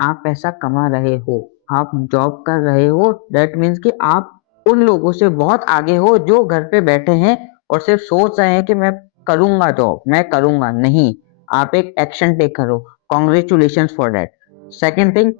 आप पैसा कमा रहे हो, आप जॉब कर रहे हो, दैट मीन्स कि आप उन लोगों से बहुत आगे हो जो घर पे बैठे हैं और सिर्फ सोच रहे हैं कि मैं करूंगा जॉब, मैं करूंगा नहीं। आप एक एक्शन टेक करो। Congratulation for that. Second thing,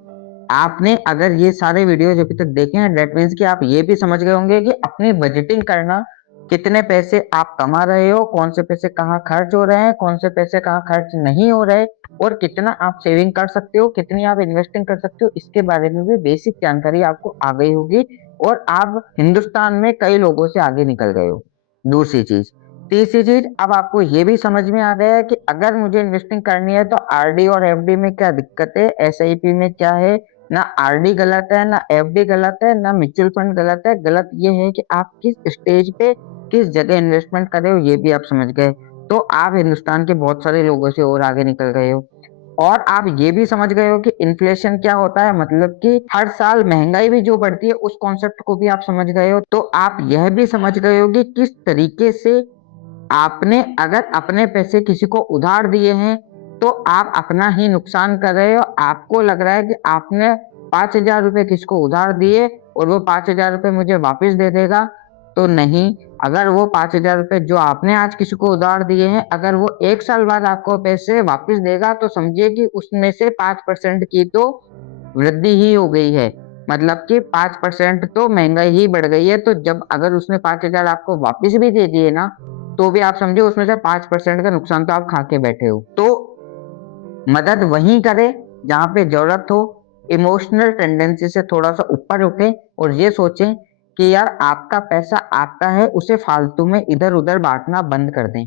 आपने अगर ये सारे वीडियोज अभी तक देखे हैं, दैट मीन्स कि आप ये भी समझ गए होंगे कि अपनी बजटिंग करना, कितने पैसे आप कमा रहे हो, कौन से पैसे कहाँ खर्च हो रहे हैं, कौन से पैसे कहाँ खर्च नहीं हो रहे, और कितना आप सेविंग कर सकते हो, कितनी आप इन्वेस्टिंग कर सकते हो, इसके बारे में भी बेसिक जानकारी आपको आ गई होगी। और आप हिंदुस्तान में कई लोगों से आगे निकल गए हो। दूसरी चीज, तीसरी चीज, अब आपको ये भी समझ में आ गया है कि अगर मुझे इन्वेस्टिंग करनी है तो आरडी और एफडी में क्या दिक्कत है, एसआईपी में क्या है। ना आरडी गलत है, ना एफडी गलत है, ना म्यूचुअल फंड गलत है। गलत ये है कि आप किस स्टेज पे किस जगह इन्वेस्टमेंट कर रहे हो, ये भी आप समझ गए। तो आप हिंदुस्तान के बहुत सारे लोगों से और आगे निकल गए हो। और आप ये भी समझ गए हो कि इन्फ्लेशन क्या होता है, मतलब कि हर साल महंगाई भी जो बढ़ती है, उस कॉन्सेप्ट को भी आप समझ गए हो। तो आप यह भी समझ गए हो कि किस तरीके से आपने अगर अपने पैसे किसी को उधार दिए हैं तो आप अपना ही नुकसान कर रहे हो। आपको लग रहा है कि आपने 5,000 रुपये किसको उधार दिए और वो 5,000 रुपये मुझे वापस दे देगा, तो नहीं। अगर वो 5,000 रुपये जो आपने आज किसी को उधार दिए हैं, अगर वो 1 साल बाद आपको पैसे वापस देगा, तो समझिए कि उसमें से 5% की तो वृद्धि ही हो गई है। मतलब कि 5% तो महंगाई ही बढ़ गई है। तो जब अगर उसने 5,000 आपको वापस भी दे दिए ना, तो भी आप समझे उसमें से 5% का नुकसान तो आप खा के बैठे हो। तो मदद वहीं करे जहां पे जरूरत हो। इमोशनल टेंडेंसी से थोड़ा सा ऊपर उठे और ये सोचें कि यार आपका पैसा आता है, उसे फालतू में इधर उधर बांटना बंद कर दें।